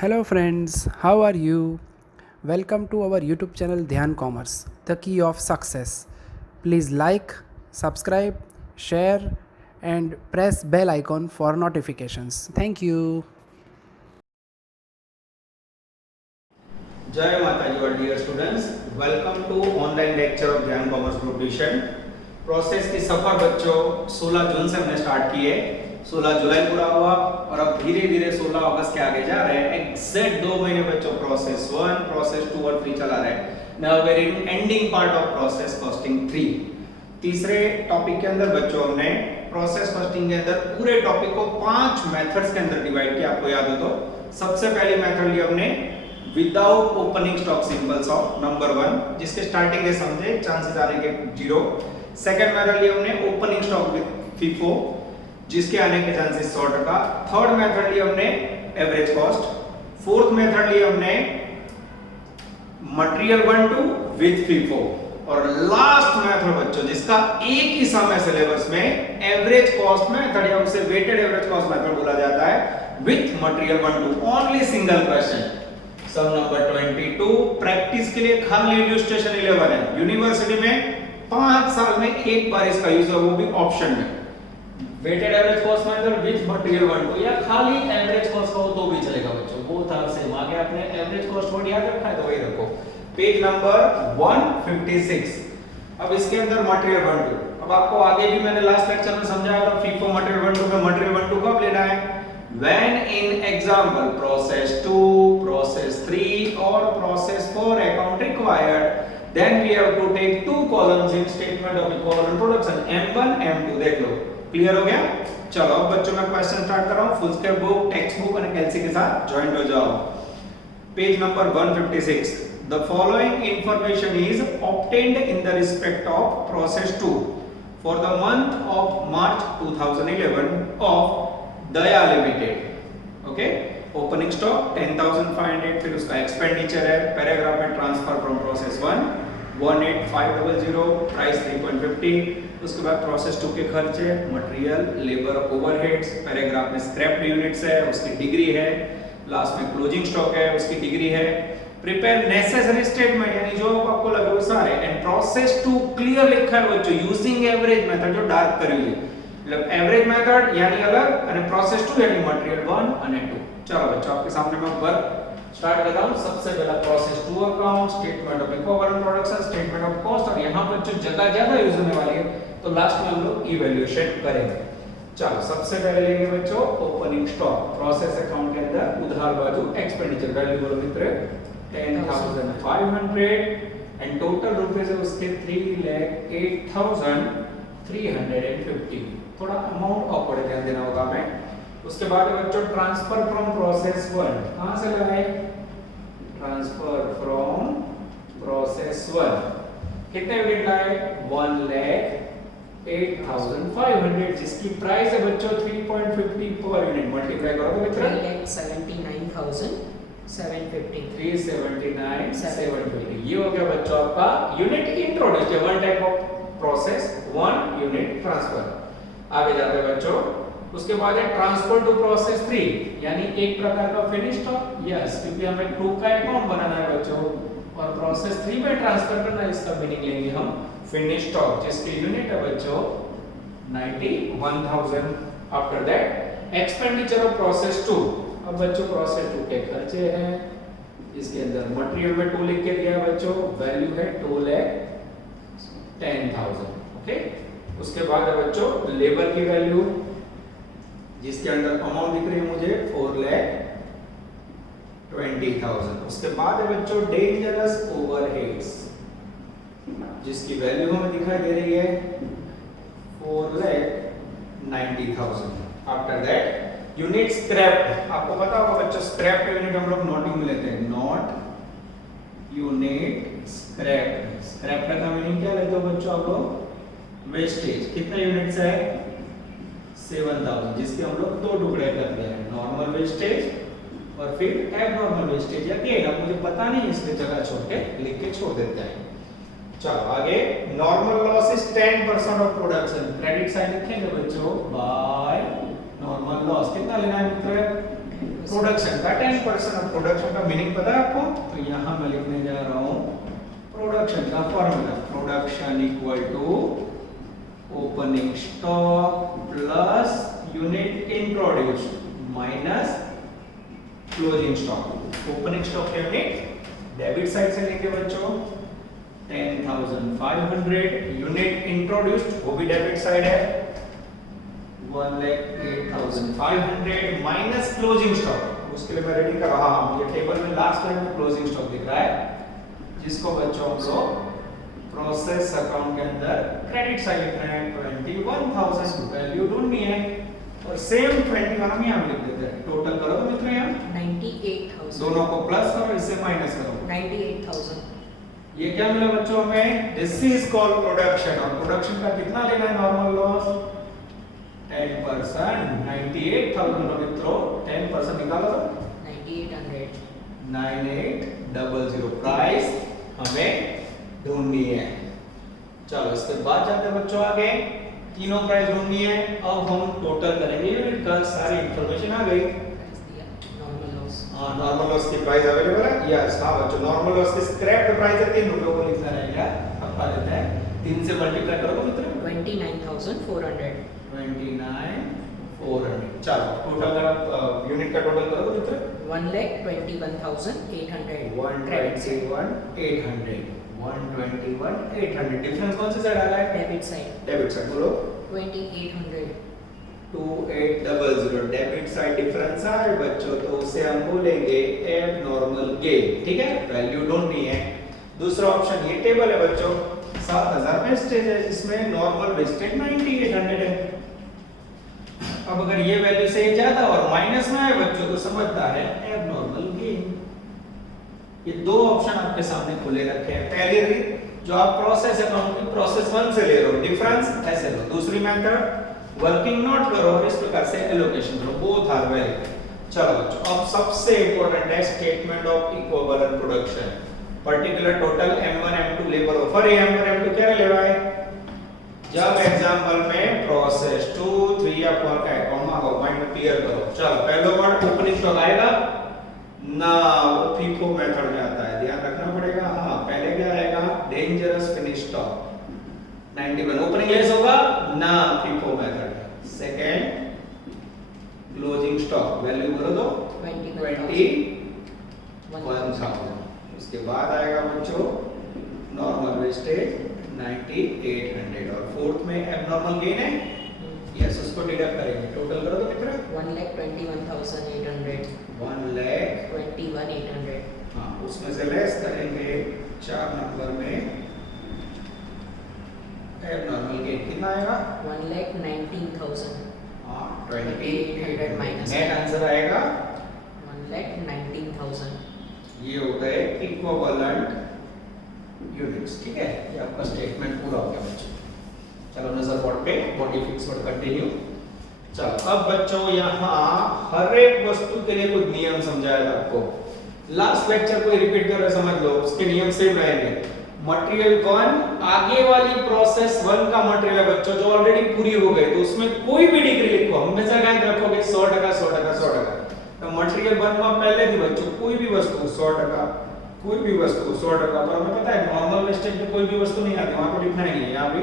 Hello, friends, how are you? Welcome to our YouTube channel Dhyan Commerce, the key of success. Please like, subscribe, share, and press bell icon for notifications. Thank you. जय माता जी और dear students, welcome to online lecture of Dhyan commerce group tuition. Process की सफर बच्चों 16 जून से हमने start की है, 16 जुलाई पूरा हुआ और अब धीरे धीरे 16 अगस्त के आगे जा रहे हैं। एग्जैक्ट 2 महीने बच्चों प्रोसेस 1, प्रोसेस 2 और 3 चला रहे हैं। Now we are in ending part of process costing 3। तीसरे टॉपिक के अंदर बच्चों हमने प्रोसेस कॉस्टिंग के अंदर पूरे टॉपिक को 5 मेथड्स के अंदर डिवाइड किया, आपको याद हो तो। सबसे पहली मेथड ली हमने without opening stock symbols of number 1, जिसके स्टार्टिंग के समझे चांसेस आने के 0। सेकंड मेथड लिया हमने ओपनिंग स्टॉक विद FIFO, जिसके आने के चांसेस 100%। थर्ड मेथड लिया हमने एवरेज कॉस्ट। फोर्थ मेथड लिया हमने मटेरियल 1 टू विद FIFO। और लास्ट मेथड बच्चों जिसका एक ही सम है सिलेबस में, एवरेज कॉस्ट मेथड या उसे वेटेड एवरेज कॉस्ट मेथड बोला जाता है, with material 1 two. Only single question, sum number 22। Practice के लिए खाली इलस्ट्रेशन 11 है। यूनिवर्सिटी में 5 साल में एक बार इसका यूज है, वो भी ऑप्शन में। Weighted average cost method with material 1 two या खाली एवरेज कॉस्ट का हो तो भी चलेगा बच्चों, बोथ आर सेम। आगे आपने एवरेज कॉस्ट वर्ड याद रखा है तो वही रखो। Page number 156। अब इसके अंदर मटेरियल 1 टू, अब आपको आगे भी मैंने लास्ट लेक्चर में समझाया था FIFO मटेरियल 1 टू में मटेरियल 1 टू कब लेना है, when in example process 2, process 3 or process 4 account required, then we have to take 2 columns in statement of equivalent production, M1 M2। देख लो, क्लियर हो गया। चलो अब बच्चों मैं क्वेश्चन स्टार्ट कर रहा हूं। Foolscap book, textbook और कैलसी के साथ ज्वाइन हो जाओ। Page number 156। The following information is obtained in the respect of process 2 for the month of March 2011 of Daya limited. Okay, opening stock 10,500, फिर उसका एक्सपेंडिचर है, पैराग्राफ में ट्रांसफर फ्रॉम प्रोसेस 1 18500, प्राइस 3.50। उसके बाद प्रोसेस 2 के खर्चे, मटेरियल, लेबर, ओवरहेड्स, पैराग्राफ में scrap units है, उसकी डिग्री है, लास्ट में क्लोजिंग स्टॉक है, उसकी डिग्री है। प्रिपेयर नेसेसरी स्टेटमेंट, यानी जो आपको लगे वो सारे। एंड प्रोसेस 2 क्लियर लिखा है बच्चों, यूजिंग एवरेज मेथड, जो डार्क करी हुई, मतलब एवरेज मेथड यानी अलग, और प्रोसेस 2 यानी मटेरियल 1 और 2। चलो बच्चों आपके सामने मैं वर्क स्टार्ट करता हूं। सबसे पहला process 2 account, statement of equivalent production, statement of cost. और यहां पर जो जगह ज्यादा यूज होने वाली है तो लास्ट में हम लोग इवैल्यूएशन करेंगे। चलो सबसे पहले लेंगे बच्चों ओपनिंग स्टॉक। प्रोसेस अकाउंट के अंदर उधार बाजू एक्सपेंडिचर वैल्यू बोलो मित्र 10,500 एंड टोटल रुपीस है उसके 3,08,350। थोड़ा अमाउंट ऑकवर्ड ध्यान देना होगा हमें। उसके बाद बच्चों ट्रांसफर फ्रॉम प्रोसेस 1, कहां से लगाए, ट्रांसफर फ्रॉम प्रोसेस 1। कितने यूनिट लाए, 1,08,500, जिसकी प्राइस है बच्चों 3.50 पर यूनिट। मल्टीप्लाई करो तो मित्र 379,750 379,750। ये हो गया बच्चों आपका unit introduce, one type of process 1 unit transfer. आगे जाते हैं बच्चों, उसके बाद है ट्रांसफर टू प्रोसेस 3, यानी एक प्रकार का फिनिश स्टॉक। यस, क्योंकि हमें 2 का अकाउंट बनाना है बच्चों और प्रोसेस 3 में ट्रांसफर करना है, इसका मीनिंग लेंगे हम फिनिश स्टॉक, जिसकी यूनिट है बच्चों 91,000। After that expenditure of process 2। अब बच्चों प्रोसेस 2 के खर्चे हैं, इसके अंदर मटेरियल में 2 लिख के दिया है बच्चों, वैल्यू है 2,10,000। ओके, उसके बाद है बच्चों लेबर की वैल्यू, जिसके अंदर अमाउंट दिख रही है मुझे 4,20,000। उसके बाद है बच्चों डेंजरस ओवरहेड्स, जिसकी वैल्यू हमें दिखाई दे रही है 4,90,000। After that unit scrap. आपको पता होगा बच्चों स्क्रैप यूनिट हम लोग नॉट में लेते हैं, नॉट यूनिट स्क्रैप। स्क्रैप का मीनिंग क्या लेते हो बच्चों आप लोग, वेस्टेज। कितने यूनिट्स है, 7,000, जिसके हम लोग 2 टुकड़े करते हैं, नॉर्मल वेस्टेज और फिर एबनॉर्मल वेस्टेज। या अब मुझे पता नहीं इसलिए जगह छोड़ के लिख के छोड़ देते हैं। चलो आगे, normal loss is 10% of production. Credit side लिखेंगे बच्चों बाय नॉर्मल लॉस। कितना लेना है मित्र, प्रोडक्शन का 10%। अब प्रोडक्शन का मीनिंग पता है आपको? तो यहाँ मैं लिखने जा रहा हूँ प्रोडक्शन का formula, production equal to opening stock plus unit introduced minus closing stock. Opening stock के यूनिट डेबिट साइड से लेंगे बच्चों 10,500, यूनिट इंट्रोड्यूस्ड वो भी डेबिट साइड है 1,08,500 माइनस क्लोजिंग स्टॉक। उसके लिए मैं रेडी कर रहा हूं, ये टेबल में लास्ट लाइन में क्लोजिंग स्टॉक दिख रहा है, जिसको बच्चों हम लोग प्रोसेस अकाउंट के अंदर क्रेडिट साइड लिख रहे हैं 21,000, वैल्यू ढूंढनी है और सेम 21 हम यहां लिख देते हैं। टोटल करो तो मित्र यहां 98,000, दोनों को प्लस करो, इससे माइनस करो 98,000। ये क्या मिला बच्चों हमें? This is called production. और प्रोडक्शन का कितना लेना है नॉर्मल लॉस? 10%। 98,000 का मित्रों 10% निकालो 9800, 9800 प्राइस हमें ढूंढनी है। चलो इसके बाद जाते हैं बच्चों आगे, तीनों प्राइस ढूंढनी है। अब हम टोटल करेंगे यूनिट का, सारी इंफॉर्मेशन आ गई। प्राइस दिया, नॉर्मल लॉस। हाँ नॉर्मल लॉस की प्राइस अवेलेबल है, यस हाँ बच्चों नॉर्मल लॉस की स्क्रैप प्राइस है 3 रुपए को लिखना रहेगा। अब पा देते हैं 3 से मल्टीप्लाई करो तो मित्रों 29,400, 29,400। चलो टोटल का यूनिट का टोटल करो तो मित्रों 1,21,800 121,800 121,800। डिफरेंस कौन से साइड आ रहा है? Debit side. डेबिट साइड बोलो 2800, 2800 डेबिट साइड डिफरेंस आ रहा है बच्चों, तो उसे हम बोलेंगे एबनॉर्मल गेन। ठीक है, वैल्यू ढूंढनी है। दूसरा ऑप्शन ये टेबल है बच्चों 7,000 वेस्टेज है, जिसमें नॉर्मल वेस्टेज 9800 है। अब अगर ये वैल्यू से ज्यादा और माइनस में है बच्चों तो समझता है एबनॉर्मल गेन। ये दो ऑप्शन आपके सामने खुले रखे हैं। पहली रीत जो आप प्रोसेस अकाउंट की प्रोसेस 1 से ले रहे हो, डिफरेंस ऐसे लो। दूसरी मेथड वर्किंग नोट करो, इस प्रकार से एलोकेशन करो, बोथ आर वैलिड। चलो बच्चों अब सबसे इंपॉर्टेंट है statement of equivalent production. Particular total M1 M2 labour offer M1 M2 क्या ले रहा है? जब एग्जांपल में प्रोसेस 2 3 या 4 का कॉमा को माइंड में क्लियर करो। चलो पहला वर्ड ओपनिंग स्टॉक आएगा ना, वो फीफो मेथड में आता है, ध्यान रखना पड़ेगा। हाँ पहले क्या आएगा? Dangerous finish stock 91 opening less होगा ना, FIFO method. Second closing stock value करो तो 21,000। उसके बाद आएगा बच्चों नॉर्मल वेस्टेज 9800 और फोर्थ में एबनॉर्मल गेन है, यस उसको डिडक्ट करेंगे। टोटल करो तो कितना? 1,21,800, 1,21,800। हाँ उसमें से लेस करेंगे 4 नंबर में एबनॉर्मल गेन कितना आएगा? 1,19,000, हाँ 2800 माइनस नेट आंसर आएगा 1,19,000। ये हो गए इक्विवेलेंट यूनिट्स। ठीक है, ये आपका स्टेटमेंट पूरा हो गया बच्चों। चलो नजर बोर्ड पे बॉडी फिक्स वर्ड कंटिन्यू। चलो अब बच्चों यहाँ हर एक वस्तु के लिए कुछ नियम समझाया था आपको। लास्ट लेक्चर को रिपीट कर रहे समझ लो, उसके नियम सेम रहेंगे। मटेरियल 1 आगे वाली प्रोसेस 1 का मटेरियल है बच्चों जो ऑलरेडी पूरी हो गई, तो उसमें कोई भी डिग्री लिखो, हमेशा याद रखोगे 100% 100% 100%। तो मटेरियल 1 में पहले भी बच्चों कोई भी वस्तु 100%, कोई भी वस्तु 100%, पर हमें पता है नॉर्मल वेस्टेज में कोई भी वस्तु नहीं आती, वहां पे लिखना ही नहीं है। यहाँ भी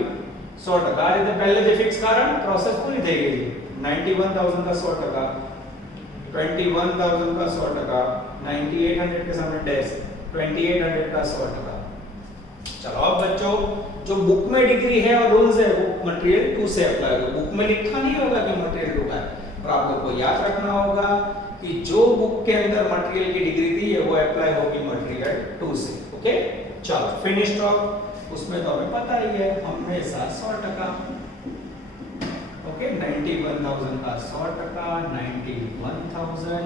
100% आ रही थी पहले से फिक्स कारण प्रोसेस पूरी થઈ गई थी। 91,000 का 100%, 21,000 का 100%, 9800 के सामने डैश 2800 का 100%। चलो अब बच्चों जो बुक में डिग्री है और रूल्स है वो मटेरियल 2 से अप्लाई होगा। बुक में लिखा नहीं होगा कि मटेरियल 2 का है, पर आप लोग को याद रखना होगा कि जो बुक के अंदर मटेरियल की डिग्री दी है वो अप्लाई होगी मटेरियल 2 से। ओके चलो फिनिश स्टॉक उसमें तो हमें पता ही है हमेशा 100%। ओके 91,000 का 100%,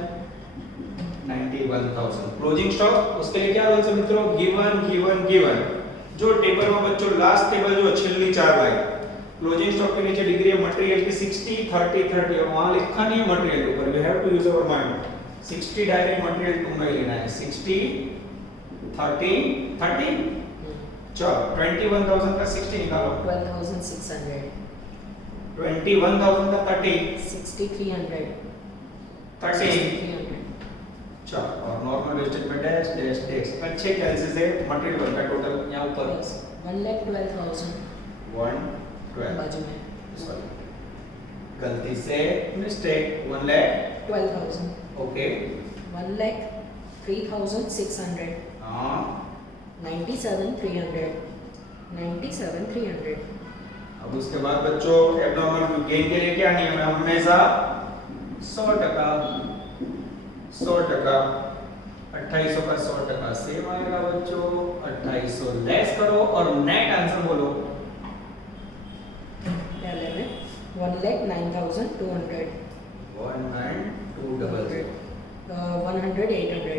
91,000 क्लोजिंग स्टॉक। उसके लिए क्या रूल्स है मित्रों? गिवन जो टेबल में बच्चों लास्ट टेबल जो छिल्ली 4 लाइन क्लोजिंग स्टॉक के नीचे डिग्री है मटेरियल की 60 30 30 और वहां लिखा नहीं है मटेरियल ऊपर, we have to use our mind. 60 direct material 2 में लेना है, 60 30 30। चलो 21,000 का 60 निकालो, 12,600, 21,000 का 30 6,300, 30 चलो और नॉर्मल वेस्टेज में डैश डैश डैश अच्छे कैलसी से मटेरियल वन का टोटल यहाँ ऊपर 1,12,000 112 बाजू में सॉरी गलती से मिस्टेक 1 लाख 12,000 ओके 1,03,600 हाँ 97,300 97,300 अब उसके बाद बच्चों एब्नॉर्मल गेन के लिए क्या नियम है हमेशा 100% 2800 का 100% सेम आएगा बच्चों 2800 लेस करो और नेट आंसर बोलो पहले में 1,09,200 19200 100 800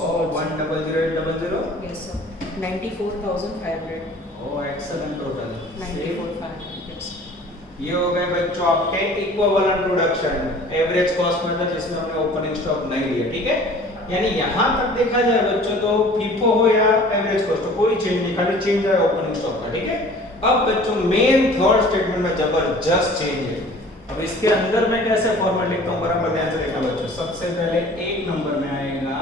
और 100,000 yes sir 94,500 ओ एक्सीलेंट टोटल 94,500 yes ये हो गए बच्चों आपके equivalent production average cost method जिसमें हमने ओपनिंग स्टॉक नहीं लिया ठीक है यानी यहां तक देखा जाए बच्चों तो फीफो हो या एवरेज कॉस्ट हो कोई चेंज नहीं खाली चेंज है ओपनिंग स्टॉक का ठीक है अब बच्चों मेन थर्ड स्टेटमेंट में जबरदस्त चेंज है अब इसके अंदर मैं कैसे फॉर्मेट लिखता हूं बराबर ध्यान से देखना बच्चों सबसे पहले एक नंबर में आएगा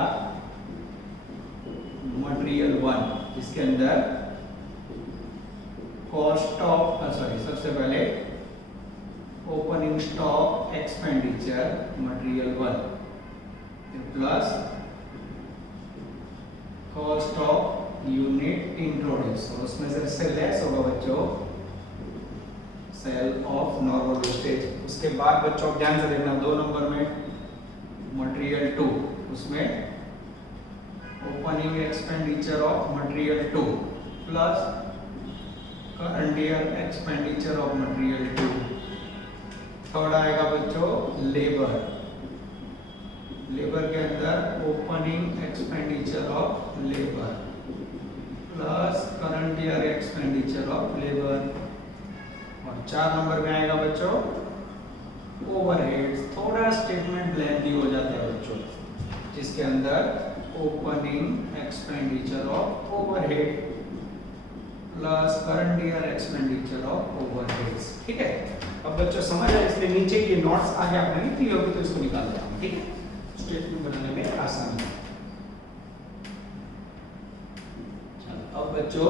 मटेरियल 1 जिसके अंदर कॉस्ट ऑफ सॉरी सबसे पहले opening stock expenditure material 1 plus cost of unit introduce और उसमें से लेस होगा बच्चों सेल ऑफ नॉर्मल वेस्टेज उसके बाद बच्चों ध्यान से देखना 2 नंबर में मटेरियल 2 उसमें opening expenditure of material 2 plus current year expenditure of material 2 third आएगा बच्चों लेबर के अंदर opening expenditure of labour plus current year expenditure of labour और 4 नंबर में आएगा बच्चों ओवरहेड्स थोड़ा स्टेटमेंट लेंथी हो जाता है बच्चों जिसके अंदर opening expenditure of overhead plus current year expenditure of overheads ठीक है अब बच्चों समझ आए इसलिए नीचे के नोट्स आगे आपने नहीं क्लियर होगी तो इसको निकाल देना ठीक है स्टेटमेंट बनाने में आसानी है चलो अब बच्चों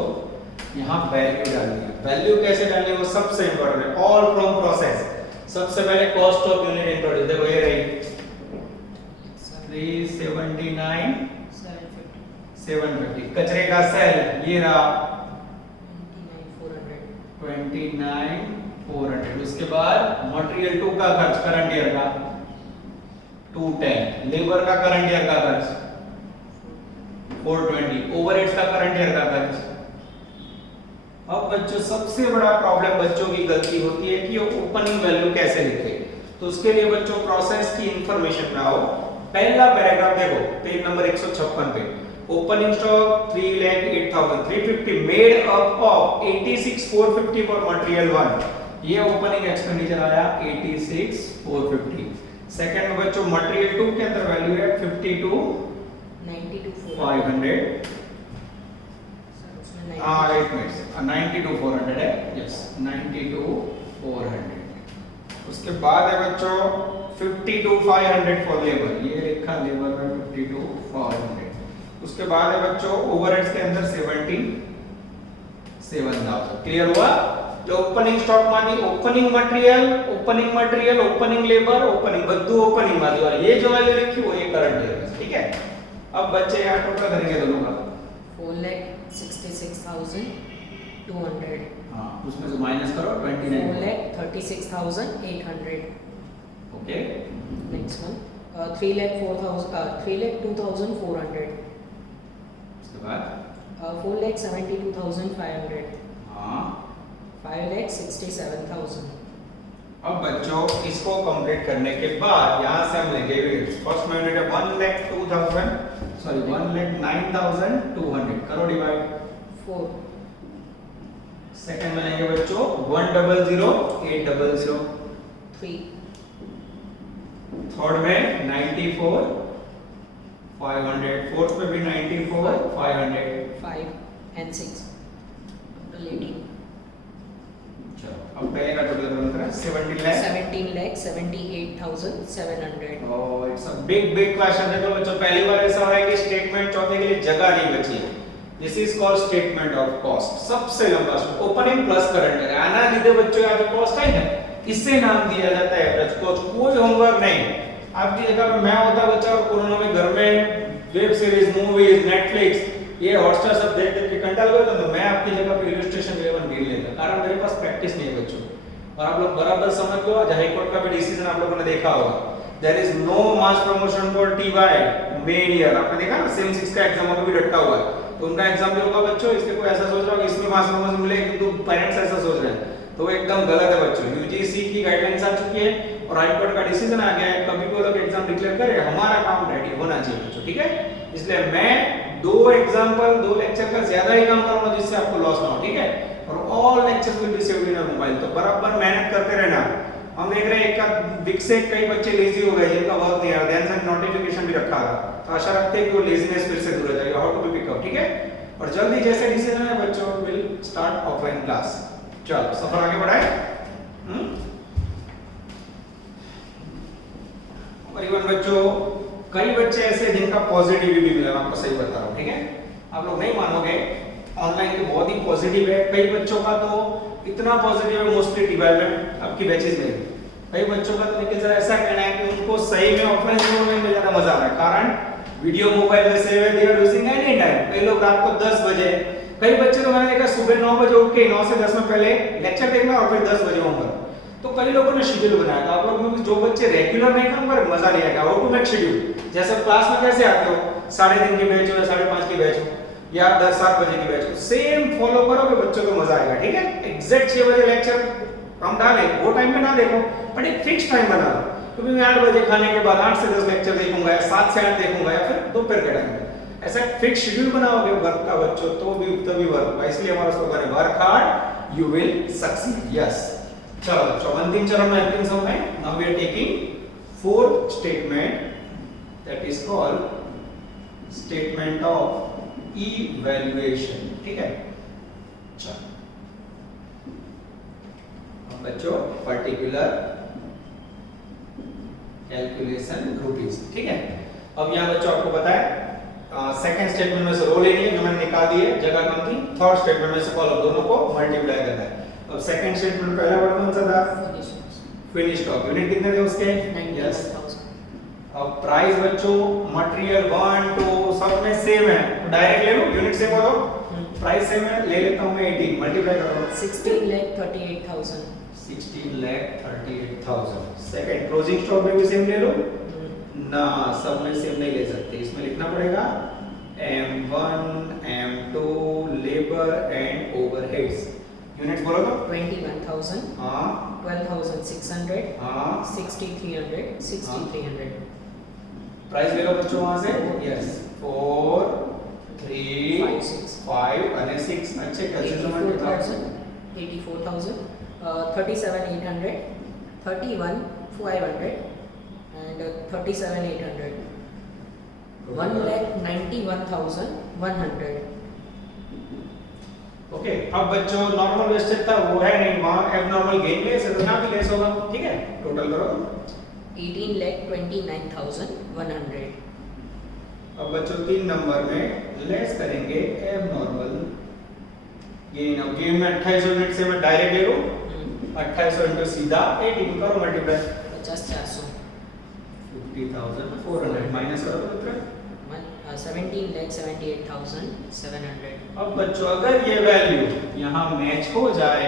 यहाँ वैल्यू डालनी है वैल्यू कैसे डालनी है वो सबसे इंपॉर्टेंट है ऑल फ्रॉम प्रोसेस सबसे पहले कॉस्ट ऑफ यूनिट इंट्रोड्यूस देखो ये रही 379 750 कचरे का सेल ये रहा 29,400 उसके बाद मटेरियल 2 का खर्च करंट ईयर का 210 लेबर का करंट ईयर का खर्च 420 ओवरहेड्स का करंट ईयर का खर्च अब बच्चों सबसे बड़ा प्रॉब्लम बच्चों की गलती होती है कि ओपनिंग वैल्यू कैसे लिखे तो उसके लिए बच्चों प्रोसेस की इंफॉर्मेशन में आओ पहला पैराग्राफ देखो पेज नंबर 156 पे opening stock 3,08,350 made up of 86,450 for material 1 ये ओपनिंग एक्सपेंडिचर आया 86,450 सेकंड में बच्चों मटेरियल 2 के अंदर वैल्यू है 52,500 8 मिनट्स 92,400 है यस 92,400 उसके बाद है बच्चों 52,500 फॉर लेबर ये लिखा लेबर में 52,500 उसके बाद है बच्चों ओवरहेड्स के अंदर 77,000 क्लियर हुआ जो ओपनिंग स्टॉक मानी opening material opening labour opening बद्दू ओपनिंग मानी और ये जो वैल्यू लिखी वो ये करंट ईयर ठीक है अब बच्चे यहाँ टोटल करेंगे दोनों का 4,66,200 हां उसमें से माइनस करो 29 4,36,800 ओके next one 3,02,400 उसके बाद 4,72,500 हां 5,67,000 अब बच्चों इसको कंप्लीट करने के बाद यहां से हम लेंगे यूनिट्स फर्स्ट में यूनिट है 1,02,000 सॉरी 1,09,200 करो डिवाइड 4 सेकंड में लेंगे बच्चों 1,00,800 3 थर्ड में 94,500 फोर्थ में भी 94,500 5 and 6 total 18 चलो अब पहले का टोटल करो 17 lakh 17 lakh 78,700. It's a big question. देखो बच्चों, पहली बार ऐसा हो रहा है कि स्टेटमेंट चौथे के लिए जगह नहीं बची है। This is called statement of cost, सबसे लंबा ओपनिंग प्लस करंट है। आना लीधे बच्चों या जो कॉस्ट है ना, इससे नाम दिया जाता है एवरेज कॉस्ट। कोई होमवर्क नहीं। आपकी जगह पे मैं होता बच्चा और कोरोना में घर में वेब सीरीज, मूवीज, नेटफ्लिक्स, ये हॉटस्टार सब देख देख के कंटाल गए तो मैं आपकी जगह पे इलस्ट्रेशन 11 गिन लेता, कारण मेरे पास प्रैक्टिस नहीं है बच्चों। और आप लोग बराबर समझ लो, आज हाई कोर्ट का भी डिसीजन आप लोगों ने देखा होगा, there is no mass promotion for TY main year. आपने देखा ना, सेम 6 का एग्जाम अभी भी लटका हुआ है, तो उनका एग्जाम भी होगा बच्चों। इसके कोई ऐसा सोच रहा होगा इसमें मास प्रमोशन मिलेगा, तो पेरेंट्स ऐसा सोच रहे हैं, तो वो एकदम गलत है बच्चों। यूजीसी की गाइडलाइंस आ चुकी है और हाई कोर्ट का डिसीजन आ गया है, कभी कोई लोग एग्जाम डिक्लेयर करे, हमारा काम रेडी होना चाहिए बच्चों, ठीक है। इसलिए मैं 2 एग्जांपल 2 लेक्चर का ज्यादा ही काम करूंगा जिससे आपको लॉस ना हो, ठीक है। और all lectures will be saved in your mobile, तो बराबर मेहनत करते रहना। हम देख रहे हैं एक विक से कई बच्चे लेजी हो गए जिनका वर्क नहीं आ रहा, ध्यान से नोटिफिकेशन भी रखा था, तो आशा रखते हैं कि वो लेजीनेस फिर से दूर हो जाएगा। How to be pick up, ठीक है। और जल्दी जैसे डिसीजन है बच्चों, विल स्टार्ट ऑफलाइन क्लास। चलो सफर आगे बढ़ाए। और इवन बच्चों, कई बच्चे ऐसे जिनका पॉजिटिव भी मिला, मैं आपको सही बता रहा हूं, ठीक है। आप लोग नहीं मानोगे, ऑनलाइन के बहुत ही पॉजिटिव है। कई बच्चों का तो इतना पॉजिटिव है, मोस्टली डिवेलपमेंट आपकी बैचेस में। कई बच्चों का तो निखिल सर ऐसा कहना है कि उनको सही में ऑफलाइन स्कूल में ज्यादा मजा आ रहा है, कारण वीडियो मोबाइल में सेव है, they are using any time. कई लोग रात को 10 बजे, कई बच्चे तो मैंने देखा सुबह 9 बजे उठ के 9 से 10 में पहले लेक्चर देखना और फिर 10 बजे होमवर्क। तो कई लोगों ने शेड्यूल बनाया था। आप लोगों में भी जो बच्चे रेगुलर नहीं काम कर, मजा नहीं आएगा। हाउ टू मेक शेड्यूल, जैसे क्लास में कैसे आते हो, 3:30 की बैच हो या 5:30 की बैच हो या 7 बजे की बैच हो, सेम फॉलो करोगे बच्चों को मजा आएगा, ठीक है। एग्जैक्ट 6 बजे लेक्चर हम डालें, वो टाइम में ना देखो, बट एक फिक्स टाइम बना लो। क्योंकि मैं 8 बजे खाने के बाद 8 से 10 लेक्चर देखूंगा या 7 से 8 देखूंगा या फिर दोपहर के टाइम में। ऐसा फिक्स शेड्यूल बनाओगे वर्क का बच्चों, तो भी तभी वर्क होगा। इसलिए हमारा स्लोगन है work hard you will succeed. Yes, चलो बच्चों, अंतिम चरण में अंतिम समय। Now we are taking 4th statement, that is called statement of evaluation, ठीक है। चलो बच्चों, पर्टिकुलर कैलकुलेशन रुपीस, ठीक है। अब यहाँ बच्चों आपको पता है सेकंड स्टेटमेंट में से रो लेनी है, जो मैंने निकाल दी है, जगह कम थी। थर्ड स्टेटमेंट में से कॉलम दोनों को मल्टीप्लाई करना है। अब सेकंड स्टेटमेंट पहला वर्ड कौन सा था? Finish stock. यूनिट कितने थे उसके? 91,000. अब प्राइस बच्चों मटेरियल 1 2 सब में सेम है, तो डायरेक्ट ले लो, यूनिट सेम हो तो प्राइस सेम है, ले लेता हूं मैं 18, मल्टीप्लाई करो 16,38,000. 16,38,000। सेकंड क्लोजिंग स्टॉक में भी सेम ले लो ना, सब में सेम नहीं ले सकते, इसमें लिखना पड़ेगा M1 M2 labour and overheads. Unit बोलो तो 21,000. हां 12,600. हां 6,300. 6,300. प्राइस ले लो बच्चों वहां से। यस 4 3 5, 6. 5 અને 6 अच्छे कैलकुलेशन में 84,000. 37,800. 31,500 and 37,800. 1,91,100. ओके। अब बच्चों नॉर्मल वेस्टेज था वो है नहीं, वहां एबनॉर्मल गेन लेस है, तो यहां भी लेस होगा, ठीक है। टोटल करो 18,29,100. अब बच्चों 3 नंबर में लेस करेंगे एबनॉर्मल गेन। अब गेन में 28 यूनिट से मैं डायरेक्ट ले लूं, 2800 इनटू सीधा 18 करो मल्टीप्लाई 50,400. 50,400 माइनस करो तो कितना? 17,78,700. अब बच्चों अगर ये वैल्यू यहाँ मैच हो जाए